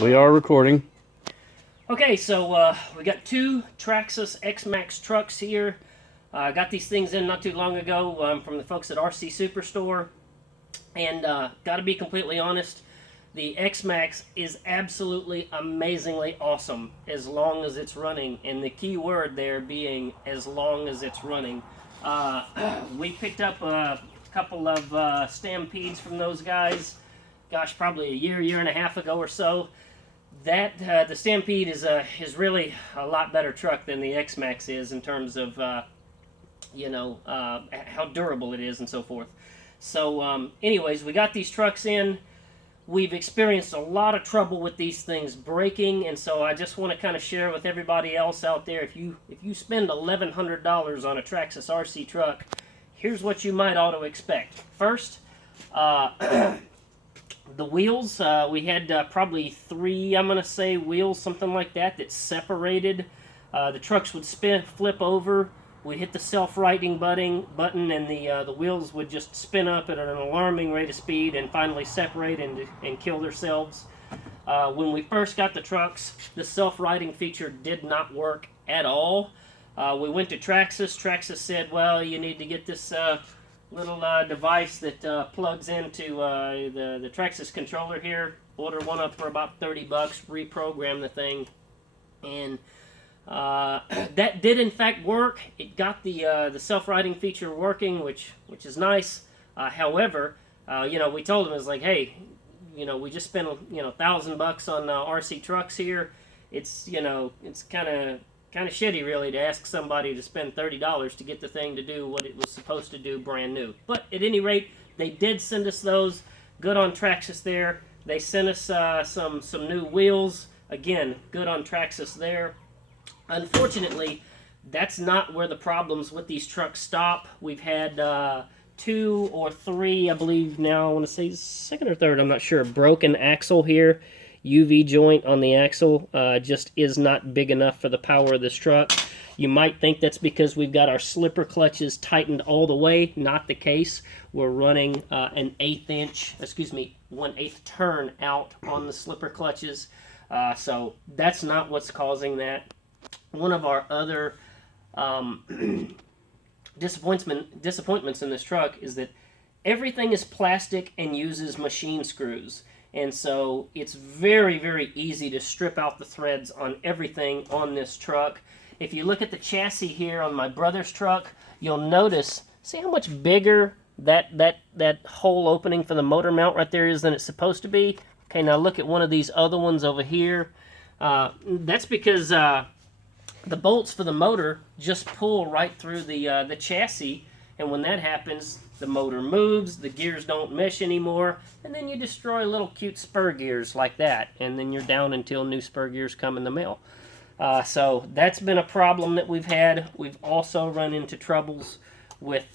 We are recording. Okay, so we got two Traxxas Xmaxx trucks here. I got these things in not too long ago from the folks at RC Superstore. And got to be completely honest, the Xmaxx is absolutely amazingly awesome as long as it's running. And the key word there being as long as it's running. We picked up a couple of Stampedes from those guys, gosh, probably a year and a half ago or so. That the Stampede is really a lot better truck than the Xmaxx is in terms of how durable it is and so forth. So, anyways, we got these trucks in. We've experienced a lot of trouble with these things breaking, and so I just want to kind of share with everybody else out there. If you spend $1,100 on a Traxxas RC truck, here's what you might ought to expect. First, the wheels, we had probably three, I'm going to say, wheels, something like that, that separated. The trucks would flip over. We'd hit the self-righting button, and the wheels would just spin up at an alarming rate of speed and finally separate and kill themselves. When we first got the trucks, the self-righting feature did not work at all. We went to Traxxas. Traxxas said, well, you need to get this little device that plugs into the Traxxas controller here. Order one up for about $30, reprogram the thing, and that did in fact work. It got the self-righting feature working, which is nice. However, we told them, it's like, hey, we just spent $1,000 on RC trucks here. It's it's kind of shitty, really, to ask somebody to spend $30 to get the thing to do what it was supposed to do brand new. But at any rate, they did send us those. Good on Traxxas there. They sent us some new wheels. Again, good on Traxxas there. Unfortunately, that's not where the problems with these trucks stop. We've had two or three, I believe now, I want to say second or third, I'm not sure, broken axle here. UV joint on the axle just is not big enough for the power of this truck. You might think that's because we've got our slipper clutches tightened all the way. Not the case. We're running an 1/8 turn out on the slipper clutches. So that's not what's causing that. One of our other disappointments in this truck is that everything is plastic and uses machine screws. And so it's very, very easy to strip out the threads on everything on this truck. If you look at the chassis here on my brother's truck, you'll notice, see how much bigger that hole opening for the motor mount right there is than it's supposed to be? Okay, now look at one of these other ones over here. That's because the bolts for the motor just pull right through the chassis, and when that happens, the motor moves, the gears don't mesh anymore, and then you destroy little cute spur gears like that, and then you're down until new spur gears come in the mail. So that's been a problem that we've had. We've also run into troubles with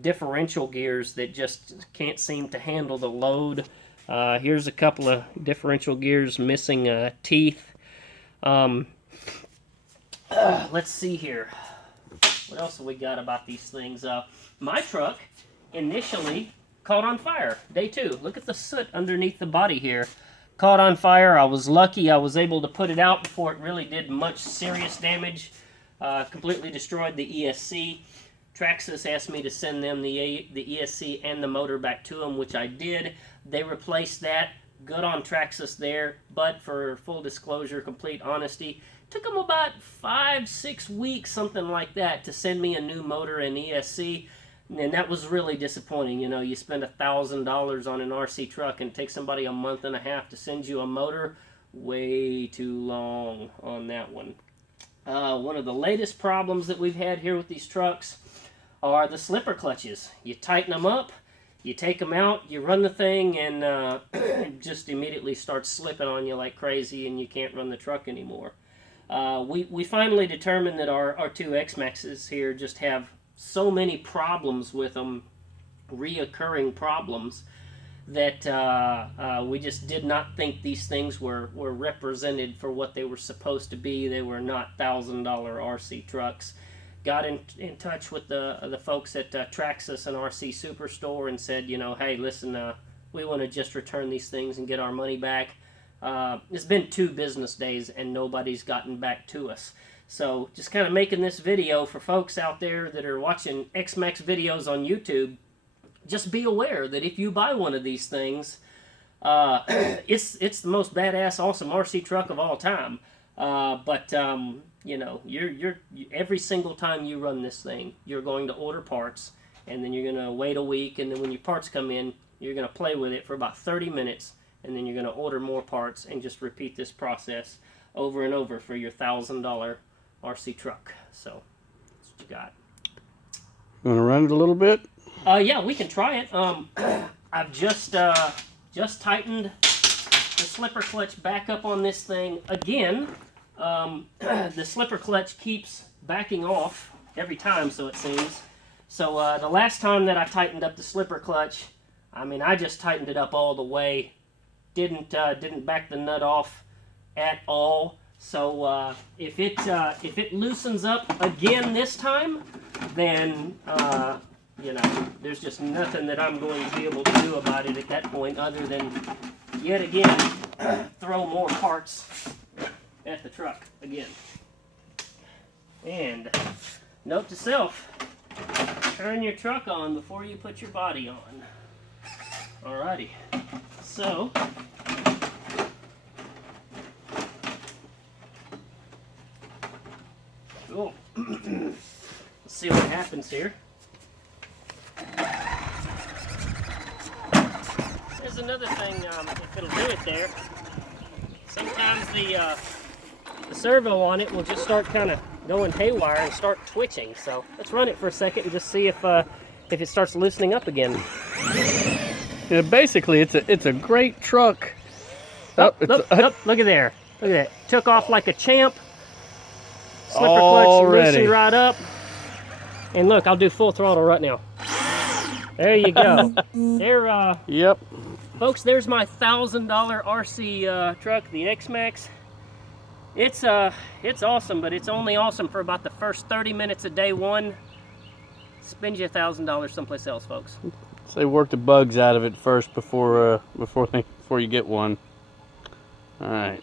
differential gears that just can't seem to handle the load. Here's a couple of differential gears missing teeth. Let's see here. What else have we got about these things? My truck initially caught on fire. Day 2. Look at the soot underneath the body here. Caught on fire. I was lucky I was able to put it out before it really did much serious damage. Completely destroyed the ESC. Traxxas asked me to send them the ESC and the motor back to them, which I did. They replaced that. Good on Traxxas there. But for full disclosure, complete honesty, took them about 5-6 weeks, something like that, to send me a new motor and ESC, and that was really disappointing. You spend $1,000 on an RC truck and take somebody a month and a half to send you a motor. Way too long on that one. One of the latest problems that we've had here with these trucks are the slipper clutches. You tighten them up, you take them out, you run the thing, and it just immediately starts slipping on you like crazy, and you can't run the truck anymore. We finally determined that our two Xmaxxes here just have so many problems with them, reoccurring problems, that we just did not think these things were represented for what they were supposed to be. They were not $1,000 RC trucks. Got in touch with the folks at Traxxas and RC Superstore and said, hey, listen, we want to just return these things and get our money back. It's been 2 business days and nobody's gotten back to us. So just kind of making this video for folks out there that are watching Xmaxx videos on YouTube. Just be aware that if you buy one of these things, it's the most badass, awesome RC truck of all time. You know, every single time you run this thing, you're going to order parts, and then you're going to wait a week, and then when your parts come in, you're going to play with it for about 30 minutes, and then you're going to order more parts, and just repeat this process over and over for your $1,000 RC truck. So, that's what you got. You want to run it a little bit? Yeah, we can try it. I've just tightened the slipper clutch back up on this thing again. The slipper clutch keeps backing off every time, so it seems. So the last time that I tightened up the slipper clutch, I mean, I just tightened it up all the way. Didn't back the nut off at all. So if it loosens up again this time, then you know, there's just nothing that I'm going to be able to do about it at that point, other than yet again throw more parts at the truck again. And note to self: turn your truck on before you put your body on. Alrighty, so cool. Let's see what happens here. There's another thing, if it'll do it there. Sometimes the servo on it will just start kind of going haywire and start twitching. So let's run it for a second and just see if it starts loosening up again. Yeah, basically, it's a great truck. Look at there. Look at that. Took off like a champ. Slipper clutch loosened right up. And look, I'll do full throttle right now. There you go. There. Yep. Folks, there's my $1,000 RC truck, the Xmaxx. It's awesome, but it's only awesome for about the first 30 minutes of day one. Spend you $1,000 someplace else, folks. Say work the bugs out of it first before you get one. All right.